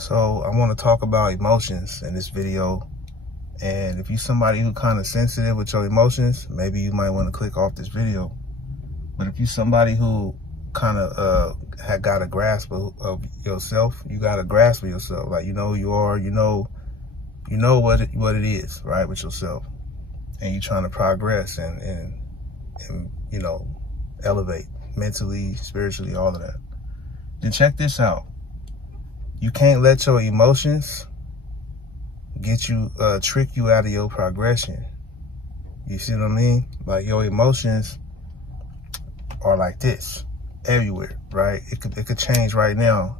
So I want to talk about emotions in this video. And if you're somebody who kind of sensitive with your emotions, maybe you might want to click off this video. But if you're somebody who kind of had got a grasp of yourself, you got a grasp of yourself, like you know who you are, you know what it is, right, with yourself, and you're trying to progress and you know, elevate mentally, spiritually, all of that. Then check this out. You can't let your emotions get you, trick you out of your progression. You see what I mean? Like your emotions are like this everywhere, right? It could change right now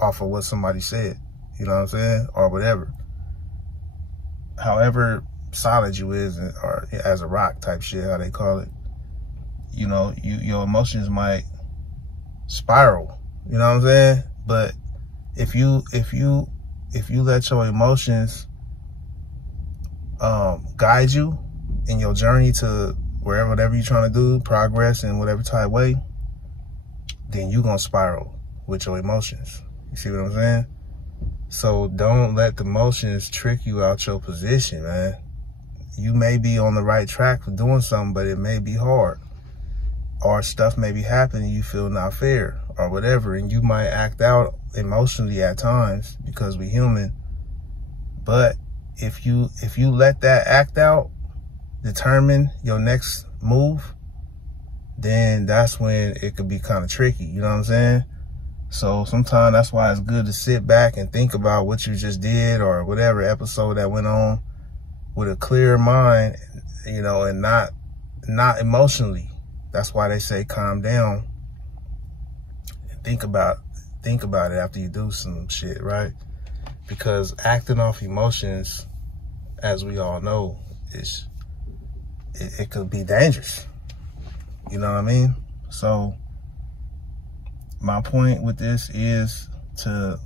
off of what somebody said, you know what I'm saying? Or whatever. However solid you is, or as a rock type shit, how they call it, you know, your emotions might spiral, you know what I'm saying? But if you let your emotions guide you in your journey to whatever you're trying to do, progress in whatever type of way, then you're gonna spiral with your emotions. You see what I'm saying? So don't let the emotions trick you out your position, man. You may be on the right track for doing something, but it may be hard. Or stuff may be happening you feel not fair or whatever, and you might act out emotionally at times because we're human. But if you let that act out determine your next move, then that's when it could be kind of tricky, you know what I'm saying? So sometimes that's why it's good to sit back and think about what you just did or whatever episode that went on with a clear mind, you know, and not emotionally. That's why they say calm down and think about it after you do some shit, right? Because acting off emotions, as we all know, it could be dangerous. You know what I mean? So my point with this is to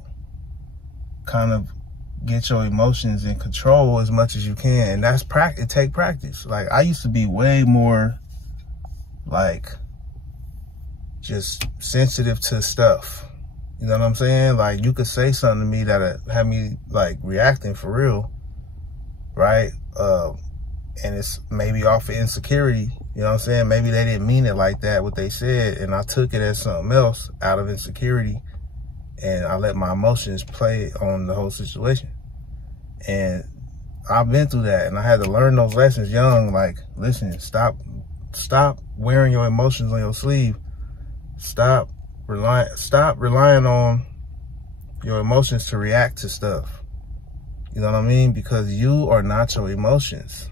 kind of get your emotions in control as much as you can. And that's it take practice. Like I used to be way more like just sensitive to stuff. You know what I'm saying? Like you could say something to me that had me like reacting for real, right? And it's maybe off of insecurity, you know what I'm saying? Maybe they didn't mean it like that, what they said, and I took it as something else out of insecurity, and I let my emotions play on the whole situation. And I've been through that, and I had to learn those lessons young, like, listen, stop wearing your emotions on your sleeve. Stop relying on your emotions to react to stuff. You know what I mean? Because you are not your emotions.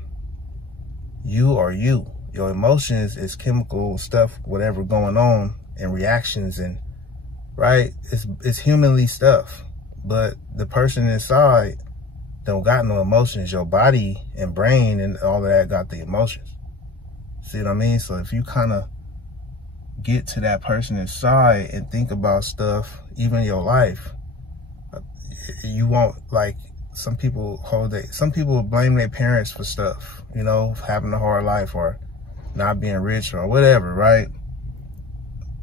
You are you. Your emotions is chemical stuff, whatever going on, and reactions, and right? It's humanly stuff. But the person inside don't got no emotions. Your body and brain and all of that got the emotions. See what I mean? So if you kind of get to that person inside and think about stuff, even your life, you won't, like, some people blame their parents for stuff, you know, having a hard life or not being rich or whatever, right?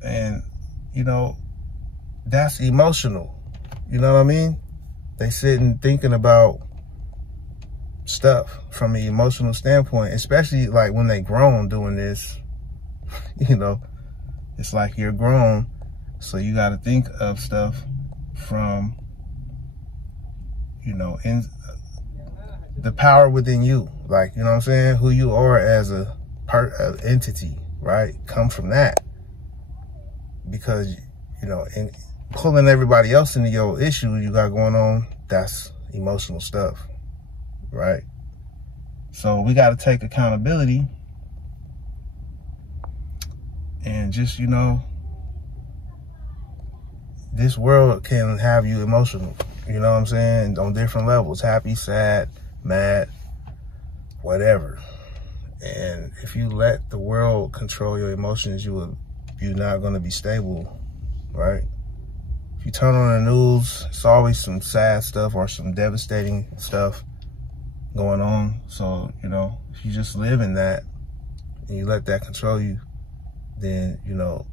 And, you know, that's emotional. You know what I mean? They sitting thinking about stuff from an emotional standpoint, especially like when they grown doing this, you know, it's like you're grown. So you got to think of stuff from, you know, in the power within you, like, you know what I'm saying? Who you are as a entity, right? Come from that. Because, you know, in pulling everybody else into your issue you got going on, that's emotional stuff, right? So we got to take accountability and just, you know, this world can have you emotional, you know what I'm saying? On different levels, happy, sad, mad, whatever. And if you let the world control your emotions, you're not going to be stable, right? If you turn on the news, it's always some sad stuff or some devastating stuff going on. So, you know, if you just live in that and you let that control you, then, you know,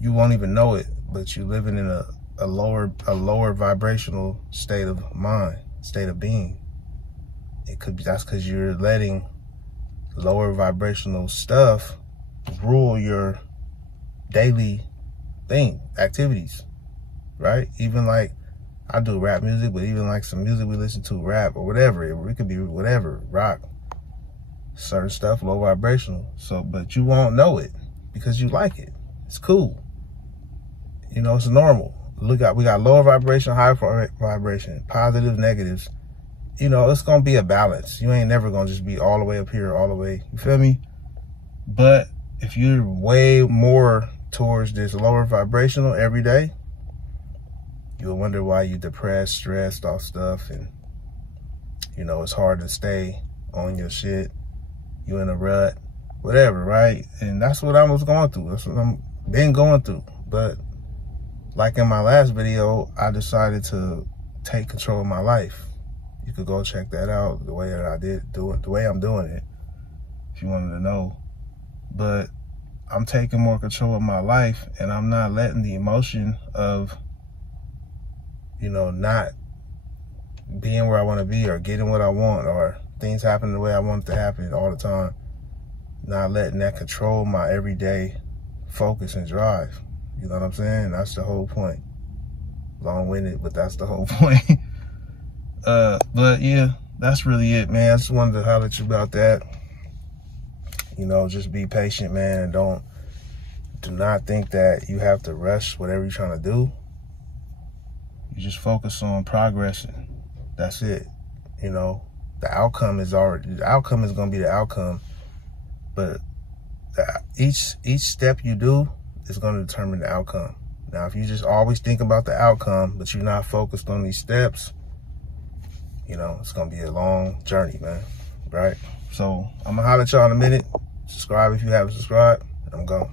you won't even know it, but you're living in a a lower vibrational state of mind, state of being. It could be that's because you're letting lower vibrational stuff rule your daily activities, right? Even like I do rap music, but even like some music we listen to, rap or whatever, it could be whatever, rock, certain stuff, low vibrational. So, but you won't know it because you like it. It's cool. You know, it's normal. We got lower vibration, high vibration, positive, negatives. You know, it's going to be a balance. You ain't never going to just be all the way up here, all the way, you feel me? But if you're way more towards this lower vibrational every day, you'll wonder why you depressed, stressed, all stuff. And, you know, it's hard to stay on your shit. You in a rut, whatever, right? And that's what I was going through. That's what I'm been going through. But like in my last video, I decided to take control of my life. You could go check that out, the way that I do it, the way I'm doing it, if you wanted to know. But I'm taking more control of my life, and I'm not letting the emotion of, you know, not being where I want to be or getting what I want or things happening the way I want it to happen all the time, not letting that control my everyday focus and drive. You know what I'm saying? That's the whole point. Long-winded, but that's the whole point. But yeah, that's really it, man. I just wanted to holler at you about that. You know, just be patient, man, and do not think that you have to rush whatever you're trying to do. You just focus on progressing. That's it. You know, the outcome is going to be the outcome, but each step you do is going to determine the outcome. Now, if you just always think about the outcome, but you're not focused on these steps, you know, it's going to be a long journey, man, right? So I'm going to holler at y'all in a minute. Subscribe if you haven't subscribed. I'm gone.